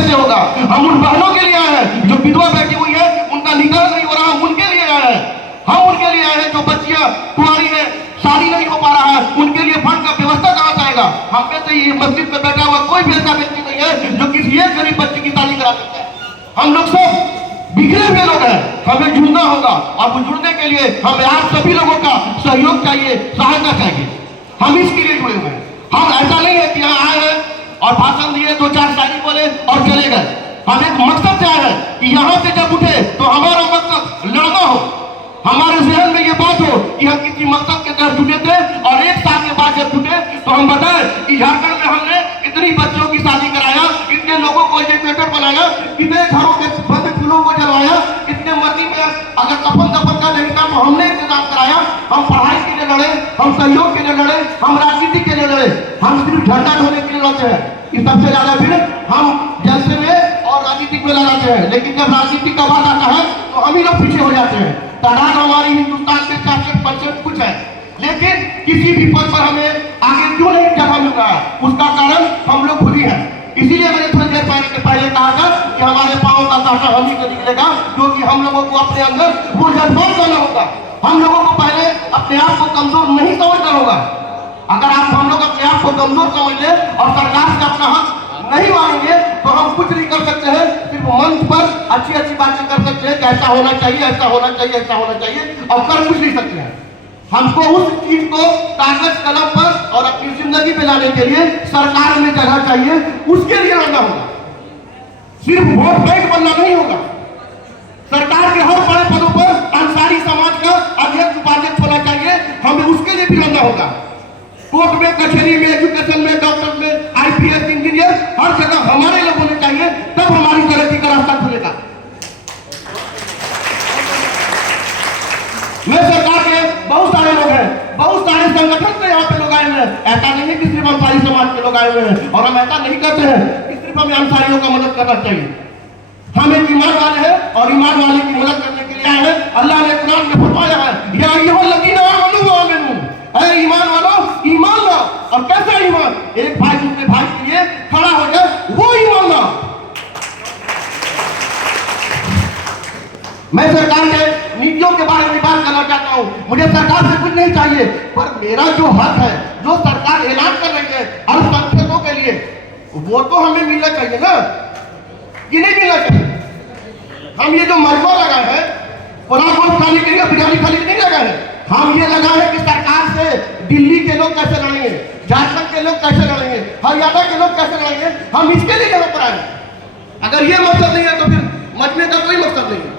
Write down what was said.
कैसे होगा? हम उन बहनों के लिए आए हैं जो विधवा बैठी हुई है, उनका निकाह नहीं हो रहा, उनके लिए आए हैं। हम उनके लिए आए हैं जो बच्चियां कुंवारी है, शादी नहीं हो पा रहा है, उनके लिए फंड का व्यवस्था कहां से आएगा? हम में से ये मस्जिद में बैठा हुआ कोई भी ऐसा व्यक्ति नहीं है जो किसी एक गरीब बच्ची की शादी करा सकता है। हम लोग सब बिखरे हुए लोग हैं, हमें जुड़ना होगा और जुड़ने के लिए हमें आप सभी लोगों का सहयोग चाहिए, सहायता चाहिए। हम इसके लिए जुड़े हुए हैं। हम ऐसा नहीं है कि यहाँ आए हैं और भाषण दिए, 2-4 शायरी बोले और चले गए। हम एक मकसद से आए हैं कि यहाँ से जब उठे तो हमारा मकसद लड़ना हो, हमारे जहन में ये बात हो कि हम किसी मकसद के तहत जुटे थे और 1 साल के बाद जब जुटे तो हम बताएं कि झारखंड में हमने इतनी बच्चों की शादी कराया, इतने लोगों को एजुकेटेड बनाया, कितने घरों के बंद फूलों को जलवाया, कितने मस्ती में अगर कफन दफन का नहीं था तो हमने इंतजाम कराया। हम पढ़ाई के लिए लड़े, हम सहयोग के लिए लड़े, हम राजनीति के लिए लड़े, हम सिर्फ झंडा ढोने के लिए लड़ते हैं। इस सबसे ज्यादा भीड़ हम जलसे में और राजनीतिक में लगाते हैं, लेकिन जब राजनीतिक का बात आता है तो हम ही लोग पीछे हो जाते हैं। तादाद हमारी हिंदुस्तान में 66% कुछ है, लेकिन किसी भी पद पर हमें आगे क्यों नहीं जगह मिल रहा है? उसका कारण हम लोग खुद ही हैं। इसीलिए मैंने थोड़ी देर पहले कहा था कि हमारे पाँव का कांटा हम ही को निकलेगा, क्योंकि हम लोगों को अपने अंदर वो जज्बात लाना होगा। हम लोगों को पहले अपने आप को कमजोर नहीं समझना होगा। अगर हम लोग अपने आप को कमजोर समझ ले और सरकार से अपना हक नहीं मांगेंगे तो हम कुछ नहीं कर सकते हैं। सिर्फ मंच पर अच्छी अच्छी बातें कर सकते हैं कि ऐसा होना चाहिए, ऐसा होना चाहिए, ऐसा होना चाहिए, और कर कुछ नहीं सकते हैं। हमको उस चीज को कागज कलम पर और अपनी जिंदगी में लाने के लिए सरकार में जगह चाहिए, उसके लिए लड़ना होगा। सिर्फ वोट बैंक बनना नहीं होगा। सरकार के हर बड़े पदों पर अंसारी समाज का अध्यक्ष उपाध्यक्ष होना चाहिए, हमें उसके लिए भी लड़ना होगा। कोर्ट में, कचहरी में, एजुकेशन में, डॉक्टर में, IPS इंजीनियर, हर जगह हमारे लोग होने चाहिए, तब हमारी तरक्की का रास्ता खुलेगा। मैं सरकार के बहुत सारे लोग हैं, बहुत सारे संगठन से यहाँ पे लोग आए हुए हैं। ऐसा नहीं है कि सिर्फ अंसारी समाज के लोग आए हुए हैं, और हम ऐसा नहीं करते हैं कि सिर्फ हमें अंसारियों का मदद करना चाहिए। हम एक ईमान वाले हैं और ईमान वाले की मदद करने के लिए आए हैं। अल्लाह ने कुरान में फरमाया है, या अय्युहल्लज़ीना आमनू आमिनू, ऐ ईमान वालों ईमान लाओ। और कैसा ईमान? एक भाई दूसरे भाई के लिए खड़ा हो जाए, वो ईमान लाओ। मैं सरकार के नीतियों के बारे में बात करना चाहता हूँ। मुझे सरकार से कुछ नहीं चाहिए, पर मेरा जो हक है, जो सरकार ऐलान कर रही है अल्पसंख्यकों के लिए, वो तो हमें मिलना चाहिए ना, कि नहीं मिलना चाहिए? हम ये जो मजबा लगाए हैं, पुलाव गोश्त खाने के लिए, बिरयानी खाने के लिए नहीं लगाए हैं। हम ये लगा है कि सरकार से दिल्ली के लोग कैसे लड़ेंगे, झारखंड के लोग कैसे लड़ेंगे, हरियाणा के लोग कैसे लड़ेंगे, हम इसके लिए यहाँ पर आए। अगर ये मकसद नहीं है तो फिर मजमे का कोई मकसद नहीं है।